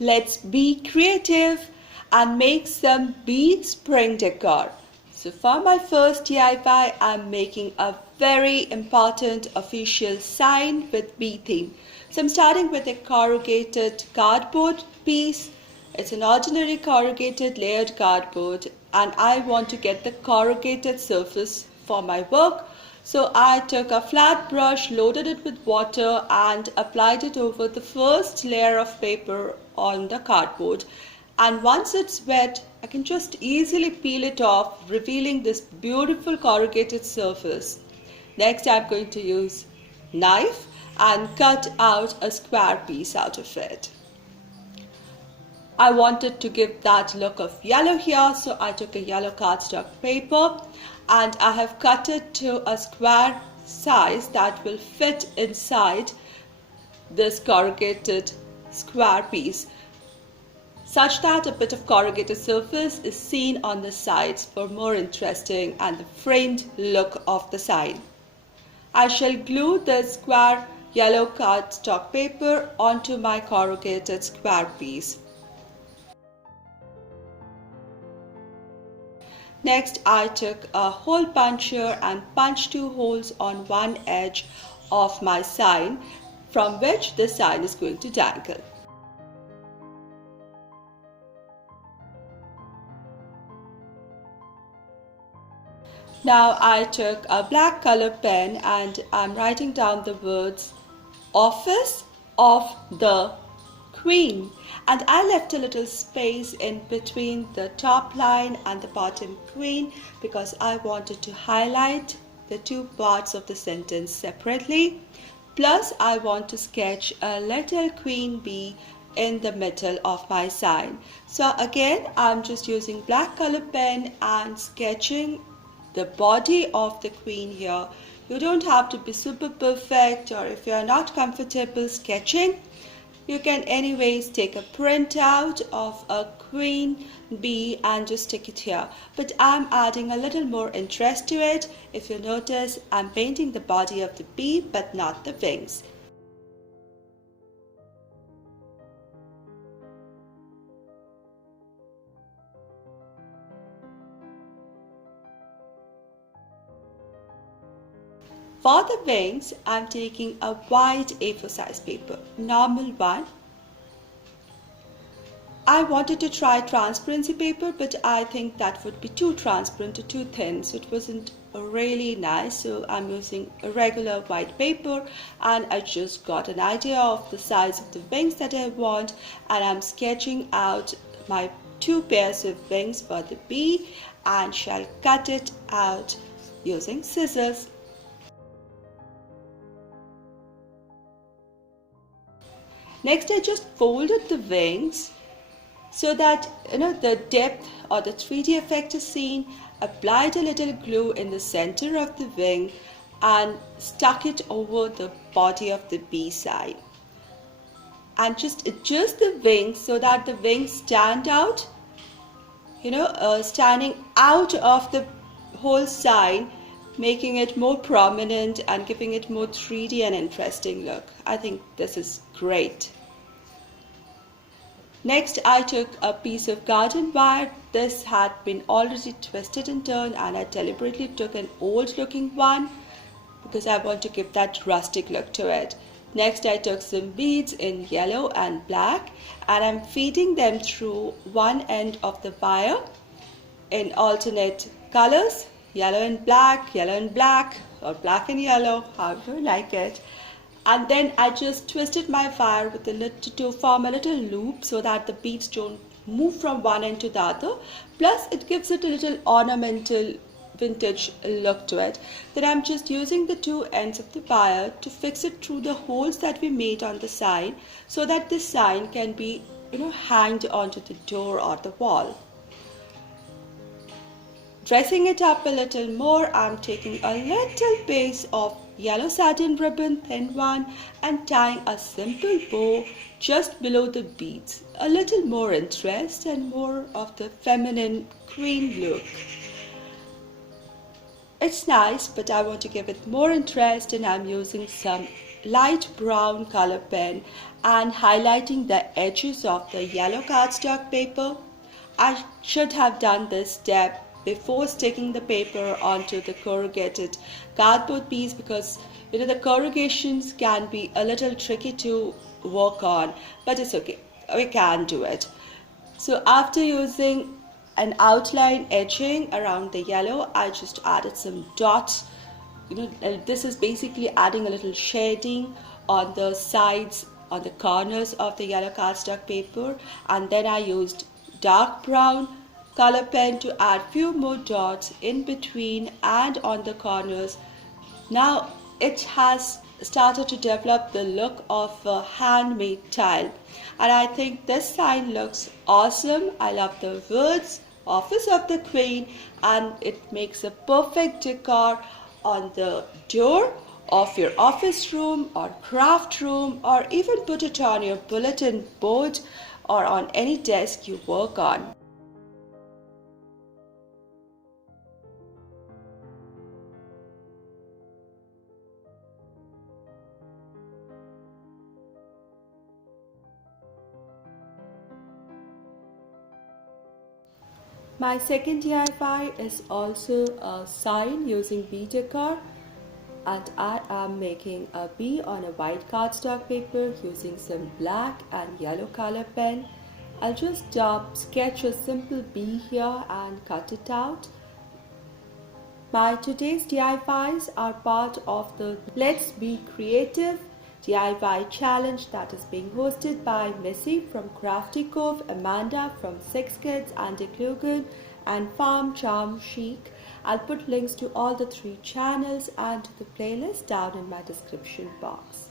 Let's be creative and make some bee spring decor. So for my first DIY, I'm making a very important official sign with bee theme. So I'm starting with a corrugated cardboard piece. It's an ordinary corrugated layered cardboard, and I want to get the corrugated surface for my work. So I took a flat brush, loaded it with water and applied it over the first layer of paper on the cardboard. And once it's wet, I can just easily peel it off, revealing this beautiful corrugated surface. Next, I'm going to use knife and cut out a square piece out of it. I wanted to give that look of yellow here, so I took a yellow cardstock paper and I have cut it to a square size that will fit inside this corrugated square piece, such that a bit of corrugated surface is seen on the sides for more interesting and the framed look of the sign. I shall glue the square yellow cardstock paper onto my corrugated square piece. Next, I took a hole puncher and punched 2 holes on one edge of my sign, from which the sign is going to dangle. Now I took a black color pen and I'm writing down the words Office of the Queen, and I left a little space in between the top line and the bottom queen because I wanted to highlight the 2 parts of the sentence separately. Plus, I want to sketch a little queen bee in the middle of my sign. So again, I'm just using black color pen and sketching the body of the queen here. You don't have to be super perfect, or if you're not comfortable sketching, you can anyways take a printout of a queen bee and just stick it here. But I'm adding a little more interest to it. If you notice, I'm painting the body of the bee but not the wings. For the wings, I'm taking a white A4 size paper, normal one. I wanted to try transparency paper, but I think that would be too transparent or too thin, so it wasn't really nice. So I'm using a regular white paper, and I just got an idea of the size of the wings that I want, and I'm sketching out my 2 pairs of wings for the bee and shall cut it out using scissors. Next, I just folded the wings so that the depth or the 3D effect is seen. Applied a little glue in the center of the wing and stuck it over the body of the bee side. And just adjust the wings so that the wings stand out, standing out of the whole sign, making it more prominent and giving it more 3D and interesting look. I think this is great. Next, I took a piece of garden wire. This had been already twisted and turned, and I deliberately took an old looking one because I want to give that rustic look to it. Next, I took some beads in yellow and black, and I'm feeding them through one end of the wire in alternate colors, yellow and black, or black and yellow, however you like it. And then I just twisted my wire with to form a little loop so that the beads don't move from one end to the other. Plus, it gives it a little ornamental vintage look to it. Then I'm just using the 2 ends of the wire to fix it through the holes that we made on the sign so that the sign can be hanged onto the door or the wall. Dressing it up a little more, I'm taking a little piece of yellow satin ribbon, thin one, and tying a simple bow just below the beads. A little more interest and more of the feminine queen look. It's nice, but I want to give it more interest, and I'm using some light brown color pen and highlighting the edges of the yellow cardstock paper. I should have done this step before sticking the paper onto the corrugated cardboard piece because the corrugations can be a little tricky to work on, but it's okay, we can do it. So after using an outline edging around the yellow, I just added some dots. This is basically adding a little shading on the sides, on the corners of the yellow cardstock paper, and then I used dark brown color pen to add few more dots in between and on the corners. Now it has started to develop the look of a handmade tile, and I think this sign looks awesome. I love the words Office of the Queen, and it makes a perfect decor on the door of your office room or craft room, or even put it on your bulletin board or on any desk you work on. My second DIY is also a sign using bee decor, and I am making a bee on a white cardstock paper using some black and yellow color pen. I'll just sketch a simple bee here and cut it out. My today's DIYs are part of the Let's Be Creative DIY challenge that is being hosted by Missy from Crafty Cove, Amanda from Six Kids Andy Klugen, and Farm Charm Chic. I'll put links to all the 3 channels and to the playlist down in my description box.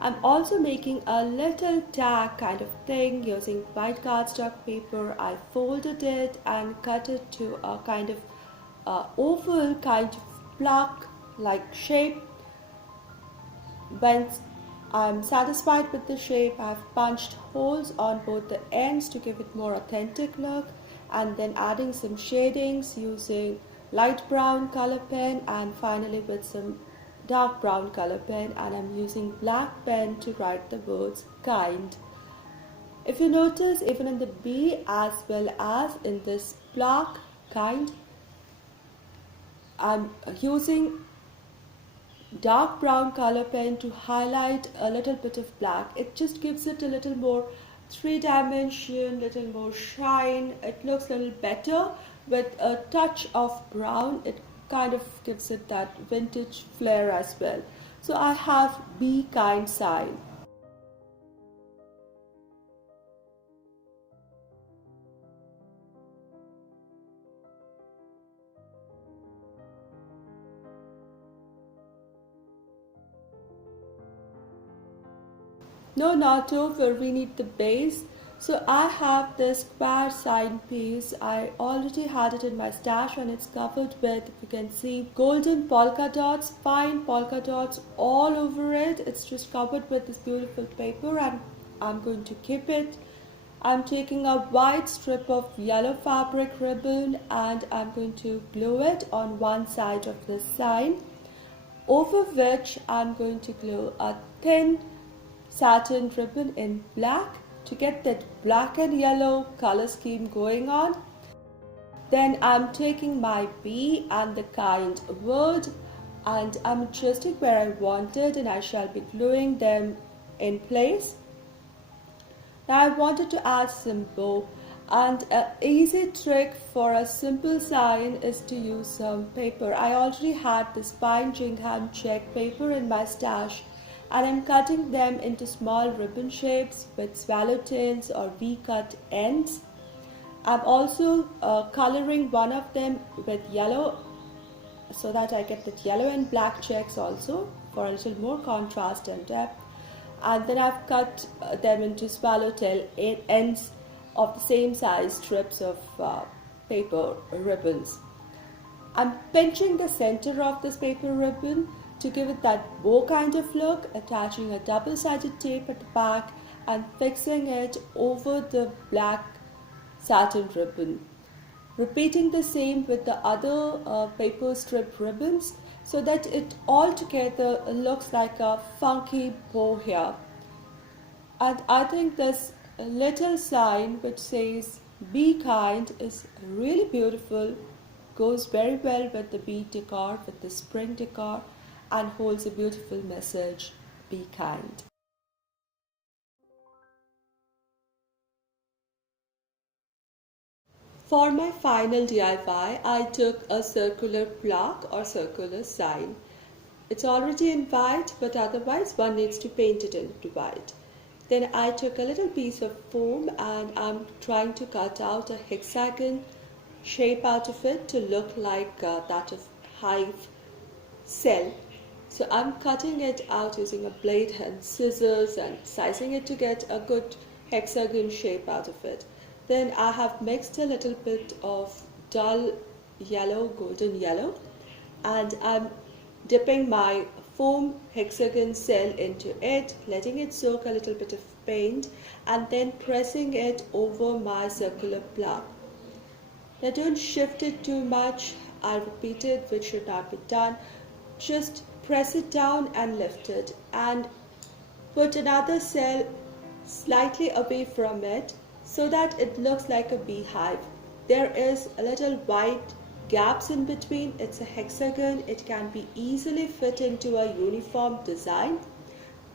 I'm also making a little tag kind of thing using white cardstock paper. I folded it and cut it to a kind of oval kind of plaque like shape. When I'm satisfied with the shape, I've punched holes on both the ends to give it more authentic look, and then adding some shadings using light brown color pen and finally with some dark brown color pen, and I'm using black pen to write the words kind. If you notice, even in the bee as well as in this plaque kind, I'm using dark brown color pen to highlight a little bit of black. It just gives it a little more 3-dimension, little more shine. It looks a little better with a touch of brown. It kind of gives it that vintage flair as well. So I have bee kind sign. No, not over, we need the base. So I have this square sign piece. I already had it in my stash and it's covered with, if you can see, golden polka dots, fine polka dots all over it. It's just covered with this beautiful paper and I'm going to keep it. I'm taking a white strip of yellow fabric ribbon and I'm going to glue it on one side of the sign, over which I'm going to glue a thin satin ribbon in black to get that black and yellow color scheme going on. Then I'm taking my bee and the kind word and I'm adjusting where I wanted, and I shall be gluing them in place. Now I wanted to add some bow, and an easy trick for a simple sign is to use some paper. I already had this fine gingham check paper in my stash, and I'm cutting them into small ribbon shapes with swallowtails or V-cut ends. I'm also coloring one of them with yellow so that I get that yellow and black checks also for a little more contrast and depth. And then I've cut them into swallowtail ends of the same size strips of paper ribbons. I'm pinching the center of this paper ribbon to give it that bow kind of look, attaching a double-sided tape at the back and fixing it over the black satin ribbon. Repeating the same with the other paper strip ribbons so that it all together looks like a funky bow here. And I think this little sign which says be kind is really beautiful, goes very well with the bead decor, with the spring decor, and holds a beautiful message, be kind. For my final DIY, I took a circular plaque or circular sign. It's already in white, but otherwise one needs to paint it into white. Then I took a little piece of foam and I'm trying to cut out a hexagon shape out of it to look like that of hive cell. So I'm cutting it out using a blade and scissors and sizing it to get a good hexagon shape out of it. Then I have mixed a little bit of dull yellow, golden yellow, and I'm dipping my foam hexagon cell into it, letting it soak a little bit of paint, and then pressing it over my circular plaque. Now don't shift it too much. I repeated, which should not be done. Just press it down and lift it and put another cell slightly away from it so that it looks like a beehive. There is a little white gaps in between. It's a hexagon. It can be easily fit into a uniform design.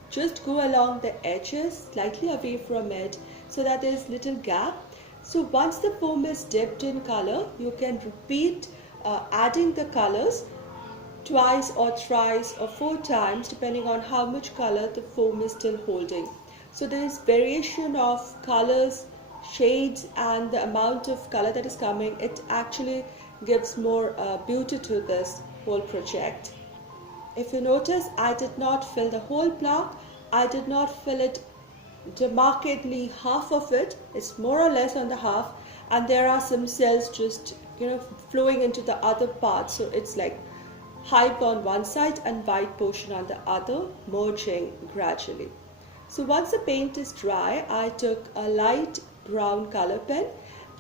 Just go along the edges slightly away from it so that there is little gap. So once the foam is dipped in color, you can repeat adding the colors twice or thrice or 4 times depending on how much color the foam is still holding. So there is variation of colors, shades, and the amount of color that is coming. It actually gives more beauty to this whole project. If you notice, I did not fill the whole plaque. I did not fill it demarcatedly, half of it. It's more or less on the half, and there are some cells just flowing into the other part. So it's like hive on one side and white portion on the other, merging gradually. So once the paint is dry, I took a light brown color pen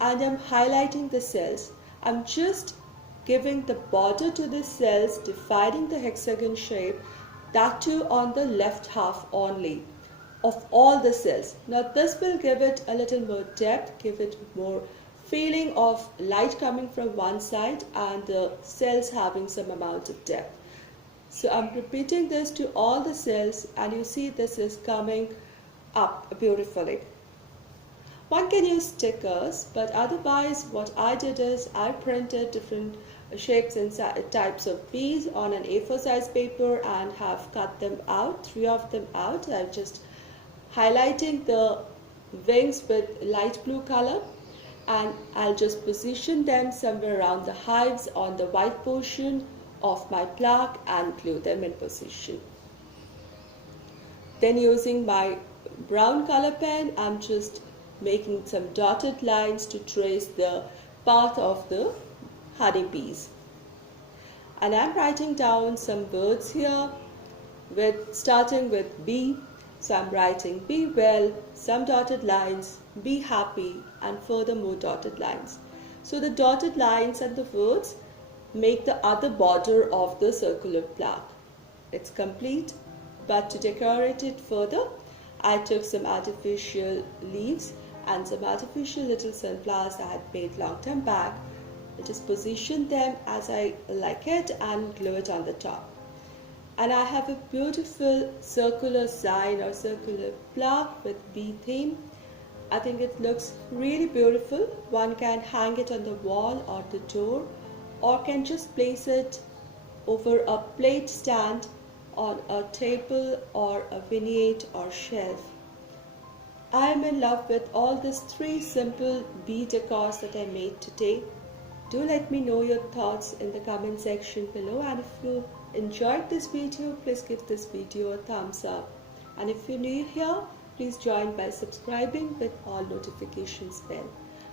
and I'm highlighting the cells. I'm just giving the border to the cells, dividing the hexagon shape, that too on the left half only of all the cells. Now this will give it a little more depth, give it more feeling of light coming from one side and the cells having some amount of depth. So I'm repeating this to all the cells and you see this is coming up beautifully. One can use stickers, but otherwise what I did is I printed different shapes and types of bees on an A4 size paper and have cut them out, 3 of them out. I'm just highlighting the wings with light blue color and I'll just position them somewhere around the hives on the white portion of my plaque and glue them in position. Then using my brown color pen, I'm just making some dotted lines to trace the path of the honeybees. And I'm writing down some words here starting with B. So I'm writing be well, some dotted lines, be happy, and furthermore dotted lines. So the dotted lines and the words make the other border of the circular plaque. It's complete, but to decorate it further, I took some artificial leaves and some artificial little sunflowers I had made long time back. I just position them as I like it and glue it on the top. And I have a beautiful circular sign or circular plaque with bee theme. I think it looks really beautiful. One can hang it on the wall or the door, or can just place it over a plate stand on a table or a vignette or shelf. I am in love with all these 3 simple bee decors that I made today. Do let me know your thoughts in the comment section below, and if you enjoyed this video, please give this video a thumbs up. And if you're new here, please join by subscribing with all notifications bell.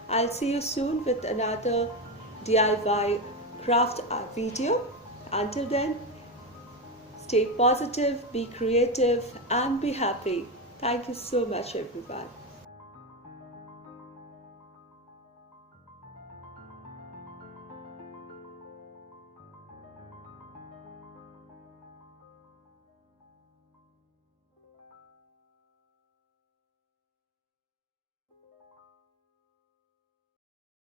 I'll see you soon with another DIY craft video. Until then, stay positive, be creative, and be happy. Thank you so much, everyone.